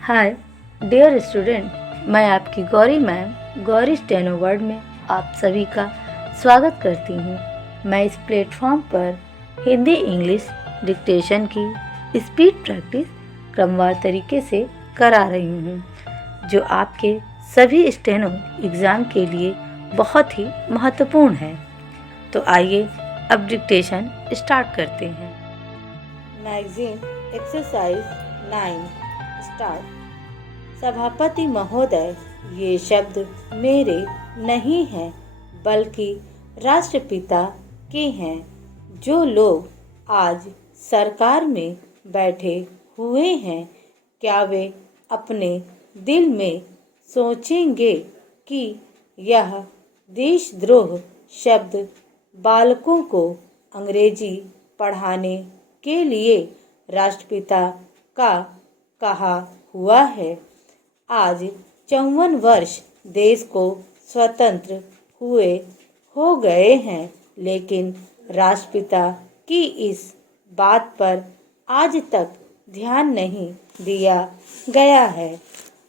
Hi dear student, मैं आपकी Gauri ma'am Gauri steno word में आप सभी का स्वागत करती हूँ। मैं इस प्लेटफॉर्म पर हिंदी इंग्लिश डिक्टेशन की स्पीड प्रैक्टिस क्रमवार तरीके से करा रही हूँ, जो आपके सभी स्टेनो एग्ज़ाम के लिए बहुत ही महत्वपूर्ण है। तो आइए अब डिक्टेशन स्टार्ट करते हैं। Magazine exercise 9 start. सभापति महोदय, ये शब्द मेरे नहीं हैं बल्कि राष्ट्रपिता के हैं। जो लोग आज सरकार में बैठे हुए हैं, क्या वे अपने दिल में सोचेंगे कि यह देशद्रोह शब्द बालकों को अंग्रेजी पढ़ाने के लिए राष्ट्रपिता का कहा हुआ है। आज 54 वर्ष देश को स्वतंत्र हुए हो गए हैं, लेकिन राष्ट्रपिता की इस बात पर आज तक ध्यान नहीं दिया गया है।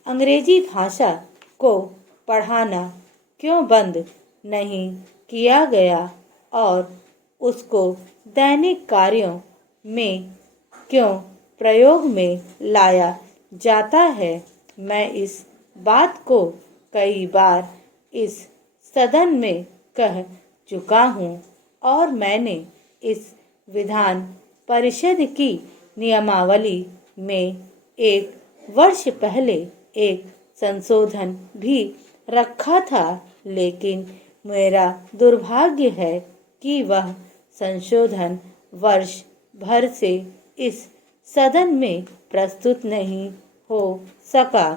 अंग्रेजी भाषा को पढ़ाना क्यों बंद नहीं किया गया और उसको दैनिक कार्यों में क्यों प्रयोग में लाया जाता है। मैं इस बात को कई बार इस सदन में कह चुका हूँ और मैंने इस विधान परिषद की नियमावली में एक वर्ष पहले एक संशोधन भी रखा था, लेकिन मेरा दुर्भाग्य है कि वह संशोधन वर्ष भर से इस सदन में प्रस्तुत नहीं हो सका।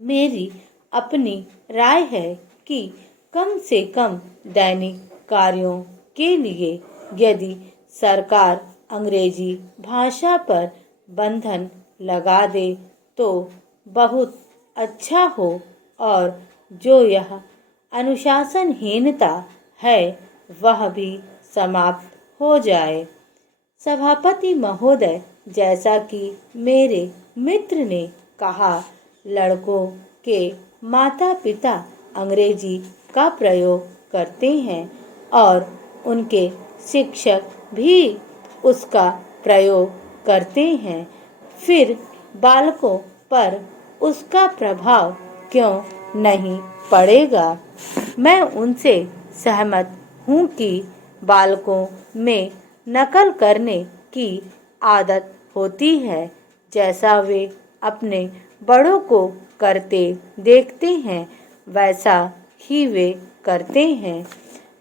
मेरी अपनी राय है कि कम से कम दैनिक कार्यों के लिए यदि सरकार अंग्रेजी भाषा पर बंधन लगा दे तो बहुत अच्छा हो और जो यह अनुशासनहीनता है वह भी समाप्त हो जाए। सभापति महोदय, जैसा कि मेरे मित्र ने कहा, लड़कों के माता पिता अंग्रेजी का प्रयोग करते हैं और उनके शिक्षक भी उसका प्रयोग करते हैं, फिर बालकों पर उसका प्रभाव क्यों नहीं पड़ेगा। मैं उनसे सहमत हूँ कि बालकों में नकल करने की आदत होती है, जैसा वे अपने बड़ों को करते देखते हैं वैसा ही वे करते हैं।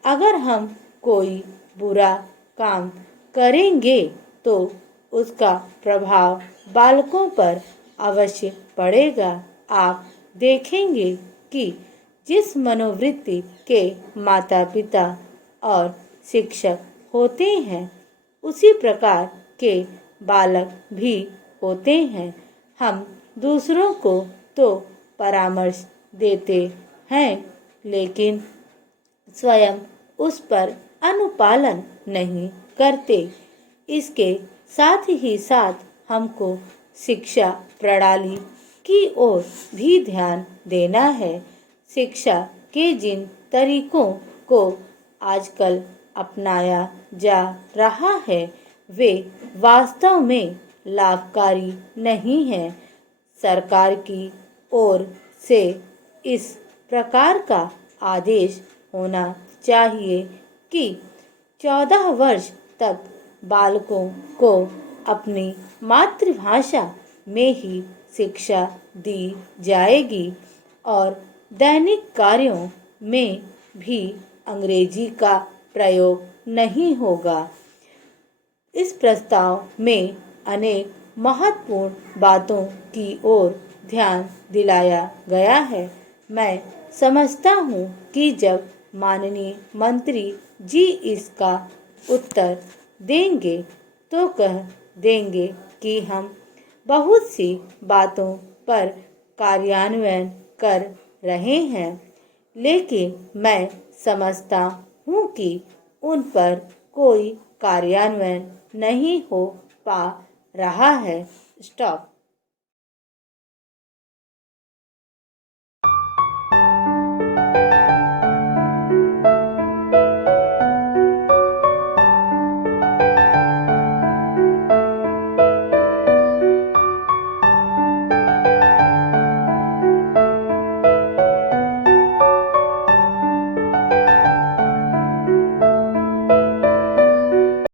अगर हम कोई बुरा काम करेंगे तो उसका प्रभाव बालकों पर अवश्य पड़ेगा। आप देखेंगे कि जिस मनोवृत्ति के माता पिता और शिक्षक होते हैं उसी प्रकार के बालक भी होते हैं। हम दूसरों को तो परामर्श देते हैं, लेकिन स्वयं उस पर अनुपालन नहीं करते। इसके साथ ही साथ हमको शिक्षा प्रणाली की ओर भी ध्यान देना है। शिक्षा के जिन तरीकों को आजकल अपनाया जा रहा है वे वास्तव में लाभकारी नहीं हैं। सरकार की ओर से इस प्रकार का आदेश होना चाहिए कि 14 वर्ष तक बालकों को अपनी मातृभाषा में ही शिक्षा दी जाएगी और दैनिक कार्यों में भी अंग्रेजी का प्रयोग नहीं होगा। इस प्रस्ताव में अनेक महत्वपूर्ण बातों की ओर ध्यान दिलाया गया है। मैं समझता हूँ कि जब माननीय मंत्री जी इसका उत्तर देंगे तो कह देंगे कि हम बहुत सी बातों पर कार्यान्वयन कर रहे हैं, लेकिन मैं समझता हूँ कि उन पर कोई कार्यान्वयन नहीं हो पा रहा है। स्टॉप।